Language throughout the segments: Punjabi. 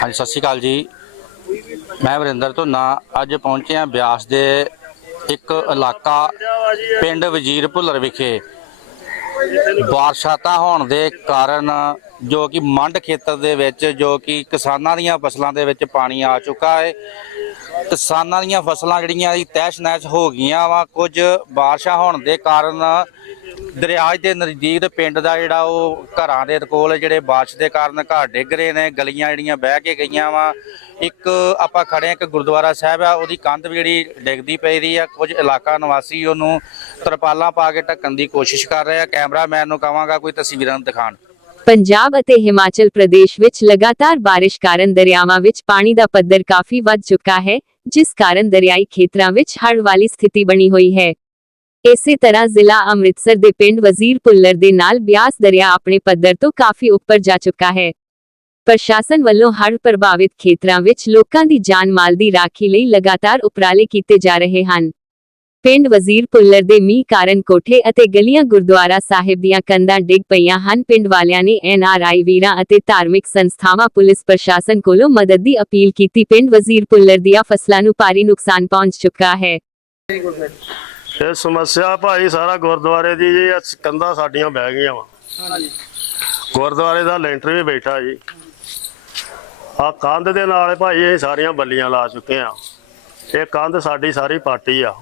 ਹਾਂਜੀ, ਸਤਿ ਸ਼੍ਰੀ ਅਕਾਲ ਜੀ। ਮੈਂ ਵਰਿੰਦਰ ਧੁੰਨਾ ਅੱਜ ਪਹੁੰਚੇ ਹਾਂ ਬਿਆਸ ਦੇ ਇੱਕ ਇਲਾਕਾ ਪਿੰਡ ਵਜ਼ੀਰ ਭੁੱਲਰ ਵਿਖੇ। ਬਾਰਸ਼ਾਤਾਂ ਹੋਣ ਦੇ ਕਾਰਨ ਜੋ ਕਿ ਮੰਡ ਖੇਤਰ ਦੇ ਵਿੱਚ ਜੋ ਕਿ ਕਿਸਾਨਾਂ ਦੀਆਂ ਫਸਲਾਂ ਦੇ ਵਿੱਚ ਪਾਣੀ ਆ ਚੁੱਕਾ ਹੈ। ਕਿਸਾਨਾਂ ਦੀਆਂ ਫਸਲਾਂ ਜਿਹੜੀਆਂ ਦੀ ਤਹਿਸ਼ ਨਹਿਸ਼ ਹੋ ਗਈਆਂ ਵਾ, ਕੁਝ ਬਾਰਿਸ਼ਾਂ ਹੋਣ ਦੇ ਕਾਰਨ ਦਰਿਆਜ ਦੇ ਨਜ਼ਦੀਕ ਦੇ ਪਿੰਡ ਦਾ ਜਿਹੜਾ ਉਹ ਘਰਾਂ ਦੇ ਕੋਲ ਜਿਹੜੇ ਬਾਰਿਸ਼ ਦੇ ਕਾਰਨ ਘਰ ਡਿੱਗ ਰਹੇ ਨੇ, ਗਲੀਆਂ ਜਿਹੜੀਆਂ ਬਹਿ ਕੇ ਗਈਆਂ ਵਾ। ਇੱਕ ਆਪਾਂ ਖੜੇ ਇੱਕ ਗੁਰਦੁਆਰਾ ਸਾਹਿਬ ਆ, ਉਹਦੀ ਕੰਧ ਵੀ ਜਿਹੜੀ ਡਿੱਗਦੀ ਪਈ ਰਹੀ ਆ। ਕੁਝ ਇਲਾਕਾ ਨਿਵਾਸੀ ਉਹਨੂੰ ਤਰਪਾਲਾਂ ਪਾ ਕੇ ਢੱਕਣ ਦੀ ਕੋਸ਼ਿਸ਼ ਕਰ ਰਹੇ ਆ। ਕੈਮਰਾਮੈਨ ਨੂੰ ਕਹਾਂਗਾ ਕੋਈ ਤਸਵੀਰਾਂ ਦਿਖਾਣ ਪੰਜਾਬ ਅਤੇ ਹਿਮਾਚਲ ਪ੍ਰਦੇਸ਼ ਵਿੱਚ ਲਗਾਤਾਰ ਬਾਰਿਸ਼ ਕਾਰਨ ਦਰਿਆਵਾਂ ਵਿੱਚ ਪਾਣੀ ਦਾ ਪੱਧਰ ਕਾਫੀ ਵੱਧ ਚੁੱਕਾ ਹੈ, ਜਿਸ ਕਾਰਨ ਦਰਿਆਈ ਖੇਤਰਾਂ ਵਿੱਚ ਹੜ੍ਹ ਵਾਲੀ ਸਥਿਤੀ ਬਣੀ ਹੋਈ ਹੈ। ਇਸੇ ਤਰ੍ਹਾਂ ਜ਼ਿਲ੍ਹਾ ਅੰਮ੍ਰਿਤਸਰ ਦੇ ਪਿੰਡ ਵਜ਼ੀਰ ਪੁੱਲਰ ਦੇ ਨਾਲ ਬਿਆਸ ਦਰਿਆ ਆਪਣੇ ਪੱਧਰ ਤੋਂ ਕਾਫੀ ਉੱਪਰ ਜਾ ਚੁੱਕਾ ਹੈ। ਪ੍ਰਸ਼ਾਸਨ ਵੱਲੋਂ ਹੜ੍ਹ ਪ੍ਰਭਾਵਿਤ ਖੇਤਰਾਂ ਵਿੱਚ ਲੋਕਾਂ ਦੀ ਜਾਨ ਮਾਲ ਦੀ ਰਾਖੀ ਲਈ ਲਗਾਤਾਰ ਉਪਰਾਲੇ ਕੀਤੇ ਜਾ ਰਹੇ ਹਨ। ਪਿੰਡ ਵਜ਼ੀਰ ਪੁੱਲਰ ਦੇ ਮੀਂਹ ਕਾਰਨ ਕੋਠੇ ਅਤੇ ਗਲੀਆਂ ਗੁਰਦੁਆਰਾ ਸਾਹਿਬ ਦੀਆਂ ਕੰਧਾਂ ਡਿੱਗ ਪਈਆਂ ਹਨ। ਪਿੰਡ ਵਾਲਿਆਂ ਨੇ ਐਨਆਰਆਈ ਵੀਰਾਂ ਅਤੇ ਧਾਰਮਿਕ ਸੰਸਥਾਵਾਂ, ਪੁਲਿਸ ਪ੍ਰਸ਼ਾਸਨ ਕੋਲੋਂ ਮਦਦ ਦੀ ਅਪੀਲ ਕੀਤੀ। ਪਿੰਡ ਵਜ਼ੀਰ ਪੁੱਲਰ ਦੀਆਂ ਫਸਲਾਂ ਨੂੰ ਭਾਰੀ ਨੁਕਸਾਨ ਪਹੁੰਚ ਚੁੱਕਾ ਹੈ। ਇਹ ਸਮੱਸਿਆ ਭਾਈ ਸਾਰਾ ਗੁਰਦੁਆਰੇ ਦੀ ਜੀ ਇਹ ਕੰਧਾਂ ਸਾਡੀਆਂ ਬਹਿ ਗਈਆਂ ਵਾ। ਗੁਰਦੁਆਰੇ ਦਾ ਲੈਂਟਰ ਵੀ ਬੈਠਾ ਜੀ। ਆ ਕੰਧ ਦੇ ਨਾਲ ਭਾਈ ਇਹ ਸਾਰੀਆਂ ਬੱਲੀਆਂ ਲਾ ਚੁੱਕੇ ਆ। ਇਹ ਕੰਧ ਸਾਡੀ ਸਾਰੀ ਪਾਟੀ ਆ।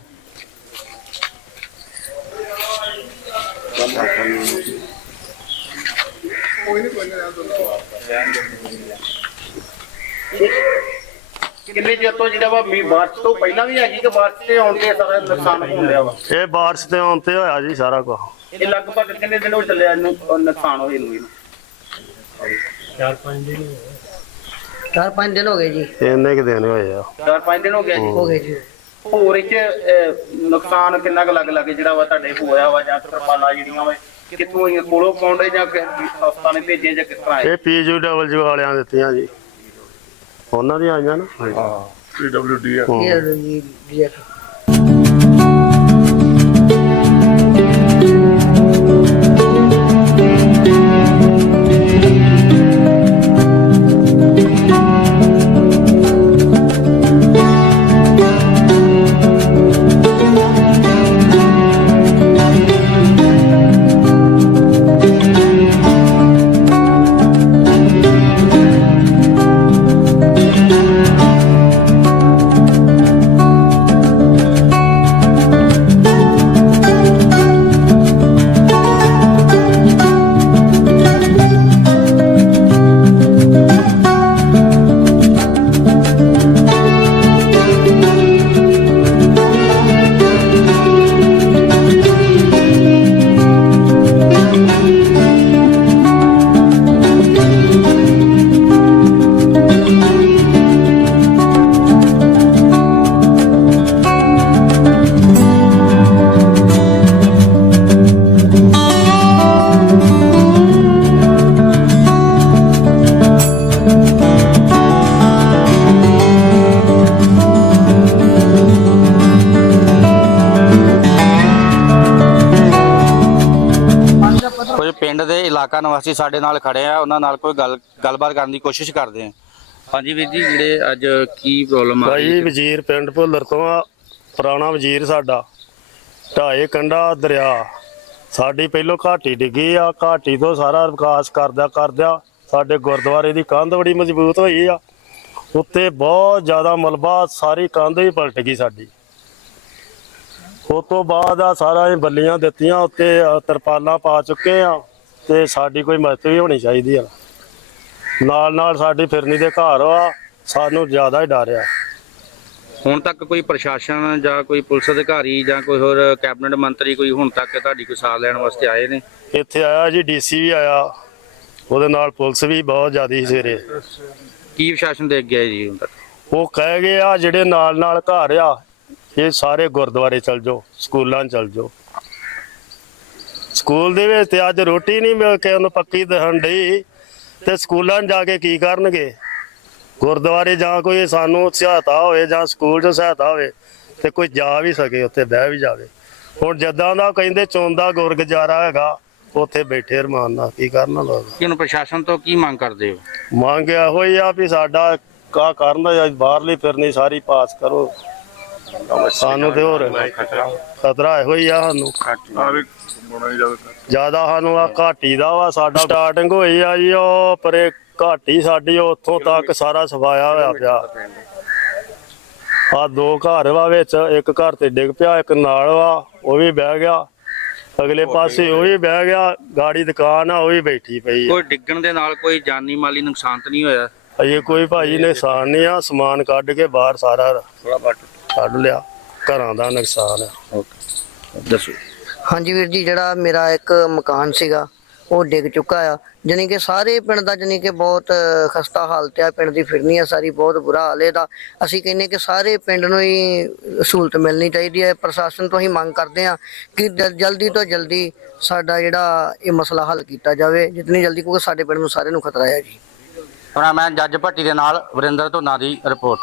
ਕਿੰਨੇ ਚਿਰ ਤੋਂ ਜਿਹੜਾ ਵਾ ਮੀਂਹ ਬਾਰਿਸ਼ ਤੋਂ ਪਹਿਲਾਂ ਵੀ ਹੈਗੀ ਕਿ ਬਾਰਿਸ਼ ਤੇ ਆਉਣ ਤੇ ਸਾਰਾ ਨੁਕਸਾਨ ਹੋਣ ਲਿਆ ਵਾ? ਇਹ ਬਾਰਿਸ਼ ਤੇ ਆਉਣ ਤੇ ਹੋਇਆ ਜੀ ਸਾਰਾ ਕੁਝ ਇਹ ਲਗਭਗ ਕਿੰਨੇ ਦਿਨ ਹੋ ਚੱਲਿਆ ਇਹਨੂੰ ਅਹ ਨੁਕਸਾਨ ਹੋਏ ਨੂੰ ਇਹਨੂੰ? ਚਾਰ ਪੰਜ ਦਿਨ ਹੋ ਗਏ। ਜੀ। ਇੰਨੇ ਕੁ ਦਿਨ ਹੋਏ ਆ। ਚਾਰ ਪੰਜ ਦਿਨ ਹੋ ਗਿਆ ਜੀ? ਹੋ। ਗਏ ਜੀ। ਹੋਰ ਇਹ ਚ ਅਹ, ਨੁਕਸਾਨ ਕਿੰਨਾ ਕੁ ਲੱਗ ਲੱਗੇ ਜਿਹੜਾ ਵਾ ਤੁਹਾਡੇ ਹੋਇਆ ਵਾ ਜਾਂ ਤਰਪਾਲਾਂ ਜਿਹੜੀਆਂ ਵਾ ਕਿੱਥੋਂ ਇਹ ਕੋਲੋਂ ਪਾਉਂਦੇ ਜਾਂ ਕਿ ਹਸਪਤਾਲ ਨੇ ਭੇਜੇ ਜਾਂ ਕਿਸ ਤਰ੍ਹਾਂ ਇਹ ਪੀਜੂ ਡਬਲ ਜੀ ਵਾਲਿਆਂ ਦਿੱਤੀਆਂ ਜੀ। ਉਹਨਾਂ ਦੀਆਂ ਆਈਆਂ ਨਾ? ਇਹ ਜੀ ਪਿੰਡ ਦੇ ਇਲਾਕਾ ਨਿਵਾਸੀ ਸਾਡੇ ਨਾਲ ਖੜੇ ਆ ਉਹਨਾਂ ਨਾਲ ਕੋਈ ਗੱਲ ਗੱਲਬਾਤ ਕਰਨ ਦੀ ਕੋਸ਼ਿਸ਼ ਕਰਦੇ ਆ। ਹਾਂਜੀ ਵੀਰ ਜੀ ਜਿਹੜੇ ਅੱਜ ਕੀ ਪ੍ਰੋਬਲਮ ਆ ਭਾਈ ਵਜ਼ੀਰ ਪਿੰਡ ਭੁੱਲਰ ਤੋਂ ਆ ਪੁਰਾਣਾ ਵਜ਼ੀਰ ਸਾਡਾ। ਢਾਏ ਕੰਡਾ ਦਰਿਆ ਸਾਡੀ ਪਹਿਲੋਂ ਘਾਟੀ ਡਿੱਗੀ ਆ ਘਾਟੀ ਤੋਂ ਸਾਰਾ ਵਿਕਾਸ ਕਰਦਾ ਕਰਦਿਆ ਸਾਡੇ ਗੁਰਦੁਆਰੇ ਦੀ ਕੰਧ ਬੜੀ ਮਜ਼ਬੂਤ ਹੋਈ ਆ। ਉੱਤੇ ਬਹੁਤ ਜ਼ਿਆਦਾ ਮਲਬਾ ਸਾਰੀ ਕੰਧ ਹੀ ਪਲਟ ਗਈ ਸਾਡੀ। ਉਸ ਤੋਂ ਬਾਅਦ ਆ ਸਾਰਾ ਇਹ ਬੱਲੀਆਂ ਦਿੱਤੀਆਂ ਉੱਤੇ ਤਰਪਾਲਾਂ ਪਾ ਚੁੱਕੇ ਆ ਤੇ ਸਾਡੀ ਕੋਈ ਮਦਦ ਵੀ ਹੋਣੀ ਚਾਹੀਦੀ ਆ। ਨਾਲ ਨਾਲ ਸਾਡੀ ਫਿਰਨੀ ਦੇ ਘਰ ਆ ਸਾਨੂੰ ਜ਼ਿਆਦਾ ਹੀ ਡਰ ਆ। ਹੁਣ ਤੱਕ ਕੋਈ ਪ੍ਰਸ਼ਾਸਨ ਜਾਂ ਕੋਈ ਪੁਲਿਸ ਅਧਿਕਾਰੀ ਜਾਂ ਕੋਈ ਹੋਰ ਕੈਬਨਿਟ ਮੰਤਰੀ ਕੋਈ ਹੁਣ ਤੱਕ ਤੁਹਾਡੀ ਕੋਈ ਸਾਥ ਲੈਣ ਵਾਸਤੇ ਆਏ ਨੇ? ਇੱਥੇ ਆਇਆ ਜੀ ਡੀਸੀ ਵੀ ਆਇਆ। ਉਹਦੇ ਨਾਲ ਪੁਲਿਸ ਵੀ ਬਹੁਤ ਜ਼ਿਆਦੀ ਸੀ ਸਵੇਰੇ। ਕੀ ਪ੍ਰਸ਼ਾਸਨ ਦੇ ਗਿਆ ਜੀ ਹੁਣ ਤੱਕ? ਉਹ ਕਹਿ ਗਏ ਆ ਜਿਹੜੇ ਨਾਲ ਨਾਲ ਘਰ ਆ ਇਹ ਸਾਰੇ ਗੁਰਦੁਆਰੇ ਚਲ ਜਾਓ ਸਕੂਲਾਂ ਚਲ ਜਾਓ। ਸਕੂਲ ਦੇ ਵਿੱਚ ਤੇ ਅੱਜ ਰੋਟੀ ਨਹੀਂ ਮਿਲ ਕੇ ਉਹਨੂੰ ਪੱਕੀ ਦਹਣ ਡਈ। ਤੇ ਸਕੂਲਾਂ ਜਾ ਕੇ ਕੀ ਕਰਨਗੇ? ਗੁਰਦੁਆਰੇ ਜਾਂ ਕੋਈ ਸਾਨੂੰ ਸਹਾਇਤਾ ਹੋਵੇ ਜਾਂ ਸਕੂਲ 'ਚ ਸਹਾਇਤਾ ਹੋਵੇ ਤੇ ਕੋਈ ਜਾ ਵੀ ਸਕੇ ਉੱਥੇ ਬਹਿ ਵੀ ਜਾਵੇ। ਹੁਣ ਜਦਾਂ ਦਾ ਕਹਿੰਦੇ ਚੋਂਦਾ ਗੁਰਗੁਜ਼ਾਰਾ ਹੈਗਾ ਉੱਥੇ ਬੈਠੇ ਰਮਾਨ ਨਾਲ ਕੀ ਕਰਨਾ ਲੋਕ? ਕਿ ਹੁਣ ਪ੍ਰਸ਼ਾਸਨ ਤੋਂ ਕੀ ਮੰਗ ਕਰਦੇ ਹੋ? ਮੰਗਿਆ ਹੋਈ ਆ ਵੀ ਸਾਡਾ ਕਾ ਕਰਨ ਦਾ ਬਾਹਰਲੀ ਫਿਰਨੀ ਸਾਰੀ ਪਾਸ ਕਰੋ। ਸਾਨੂੰ ਤੇ ਹੋਰ ਖਤਰਾ ਇਹੋ ਹੀ ਆ ਸਾਨੂੰ। ਜ਼ਿਆਦਾ ਸਾਨੂੰ ਆ ਘਾਟੀ ਦਾ ਵਾ ਸਾਡਾ ਸਟਾਰਟਿੰਗ ਹੋਈ ਆ ਜੀ ਉਹ ਪਰੇ ਘਾਟੀ ਸਾਡੀ ਉੱਥੋਂ ਤੱਕ ਸਾਰਾ ਸਫਾਇਆ ਹੋਇਆ ਪਿਆ। ਆ ਦੋ ਘਰ ਵਾ ਵਿੱਚ ਇੱਕ ਘਰ ਤੇ ਡਿੱਗ ਪਿਆ ਇੱਕ ਨਾਲ ਵਾ ਉਹ ਵੀ ਬਹਿ ਗਿਆ। ਅਗਲੇ ਪਾਸੇ ਉਹ ਵੀ ਬਹਿ ਗਿਆ ਗਾੜੀ ਦੁਕਾਨ ਆ ਉਹ ਵੀ ਬੈਠੀ ਪਈ ਕੋਈ ਡਿੱਗਣ ਦੇ ਨਾਲ ਕੋਈ ਜਾਨੀ ਮਾਲੀ ਨੁਕਸਾਨ ਤਾਂ ਨਹੀਂ ਹੋਇਆ? ਅਜੇ ਕੋਈ ਭਾਈ ਨੁਕਸਾਨ ਨਹੀਂ ਆ ਸਮਾਨ ਕੱਢ ਕੇ ਬਾਹਰ ਸਾਰਾ ਕੱਢ ਲਿਆ ਘਰਾਂ ਦਾ ਨੁਕਸਾਨ ਆ। ਦੱਸੋ। ਹਾਂਜੀ ਵੀਰ ਜੀ ਜਿਹੜਾ ਮੇਰਾ ਇੱਕ ਮਕਾਨ ਸੀਗਾ ਉਹ ਡਿੱਗ ਚੁੱਕਾ ਆ। ਜਾਣੀ ਕਿ ਸਾਰੇ ਪਿੰਡ ਦਾ ਜਾਣੀ ਕਿ ਬਹੁਤ ਖਸਤਾ ਹਾਲਤ ਆ ਪਿੰਡ ਦੀ ਫਿਰਨੀ ਆ ਸਾਰੀ ਬਹੁਤ ਬੁਰਾ ਹਾਲ ਹੈ ਦਾ ਅਸੀਂ ਕਹਿੰਨੇ ਕਿ ਸਾਰੇ ਪਿੰਡ ਨੂੰ ਹੀ ਸਹੂਲਤ ਮਿਲਣੀ ਚਾਹੀਦੀ ਹੈ ਪ੍ਰਸ਼ਾਸਨ ਤੋਂ ਹੀ ਮੰਗ ਕਰਦੇ ਆ ਕਿ ਜਲ- ਜਲਦੀ ਤੋਂ ਜਲਦੀ ਸਾਡਾ ਜਿਹੜਾ ਇਹ ਮਸਲਾ ਹੱਲ ਕੀਤਾ ਜਾਵੇ। ਜਿਤਨੀ ਜਲਦੀ ਕਿਉਂਕਿ ਸਾਡੇ ਪਿੰਡ ਨੂੰ ਸਾਰਿਆਂ ਨੂੰ ਖਤਰਾ ਹੈ ਜੀ। ਕੈਮਰਾਮੈਨ ਜੱਜ ਭੱਟੀ ਦੇ ਨਾਲ ਵਰਿੰਦਰ ਧੁੰਨਾ ਦੀ ਰਿਪੋਰਟ।